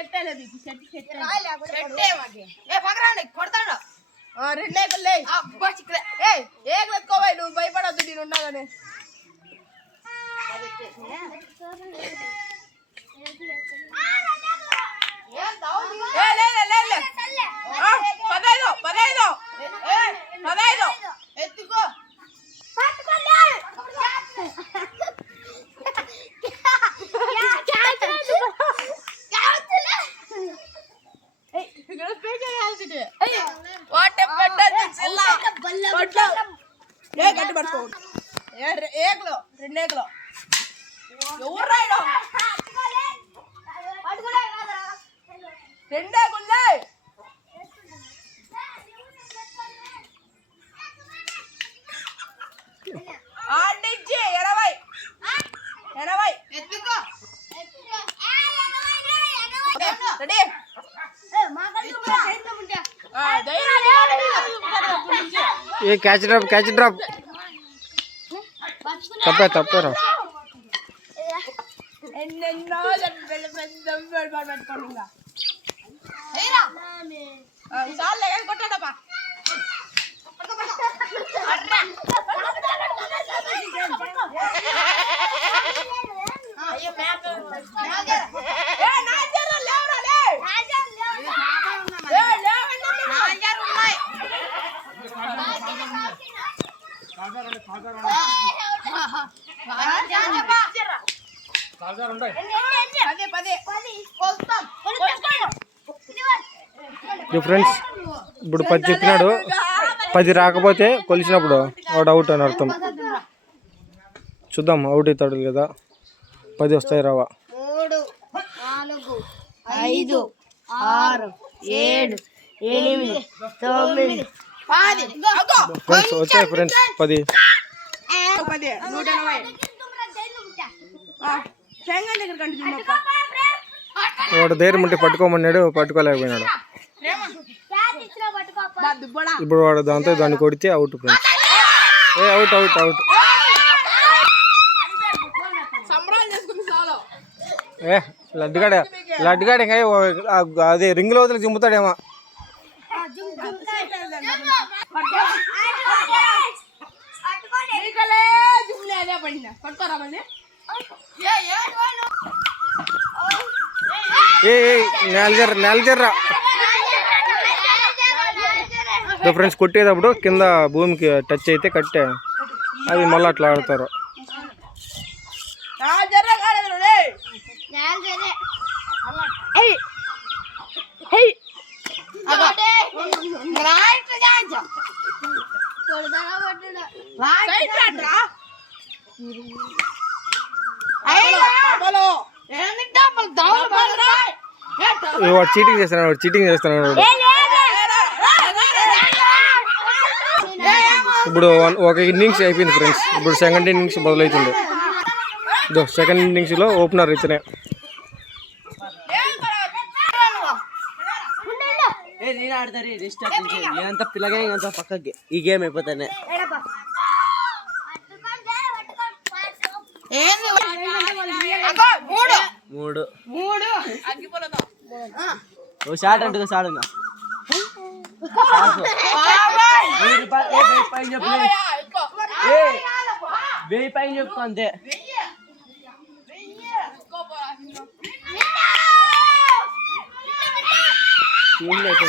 Set పెట్టే మాకి. ఏ పక్కరాండి కొడతాడు. రెండు ఏకలే అబ్బా చిక్కలే. ఏ ఏకలు ఎత్తుకోవాలి నువ్వు భయపడద్దు నేను ఉన్నాగానే. ఏ లే లే లే లే చిల్ల ఏ గట్టి పట్టుకో. ఏకలు రెండు ఏకలు ఎవరు రాయడం రెండు ఏకులే ఆడించి ఎనభై. ఎనభై. ఎత్తుకో. రెడీ ये कैच ड्रॉप कैच ड्रॉप तपे तपे रहो। ये मैं तो- ఫ్రెండ్స్ ఇప్పుడు పది చెప్పినాడు. పది రాకపోతే కొలిచినప్పుడు వాడు అవుట్ అని అర్థం. చూద్దాం అవుట్ అవుతాడు లేదా? పది వస్తాయి రావా. మూడు నాలుగు ఐదు ఆరు ఏడు ఎనిమిది తొమ్మిది ఫ్రెండ్స్ వచ్చాయి ఫ్రెండ్స్ పది. పదే. నూట ఎనభై. వాడు ధైర్యం ఉంటే పట్టుకోమన్నాడు పట్టుకోలేకపోయినాడు. ఇప్పుడు వాడు దాంతో దాన్ని కొడితే అవుట్ ఫ్రెండ్స్ ఏ అవుట్ అవుట్ అవుట్ ఏ లడ్డుగాడ లడ్డుగాడ అదే రింగ్లో వదిలి చింపుతాడేమో జుమ్లే అదే పడిన పట్టుకోరా మళ్ళీ ఏ ఏ నేలజర్ర నేలజర్రా ఫ్రెండ్స్ కొట్టేటప్పుడు కింద భూమికి టచ్ అయితే కట్టే. అది మళ్ళీ అట్లా ఆడతారు. వాడు చీటింగ్ చేస్తున్నాడు వాడు చీటింగ్ చేస్తున్నాడు. వాడు ఇప్పుడు ఒక ఇన్నింగ్స్ అయిపోయింది ఫ్రెండ్స్ ఇప్పుడు సెకండ్ ఇన్నింగ్స్ మొదలవుతుంది. ఇదో సెకండ్ ఇన్నింగ్స్లో ఓపెనర్ ఇతనే. ఏ నేను ఆడతారు నేనంతా పిల్లగా ఇంకంత పక్కకి. ఈ గేమ్ అయిపోతానే. మూడు. మూడు. మూడు. అగ్గిపోలతో ఓ షాట్ అంటుగా షాట్ ఉందా వెయ్యి పైన చెప్పు అంతే. టీంలో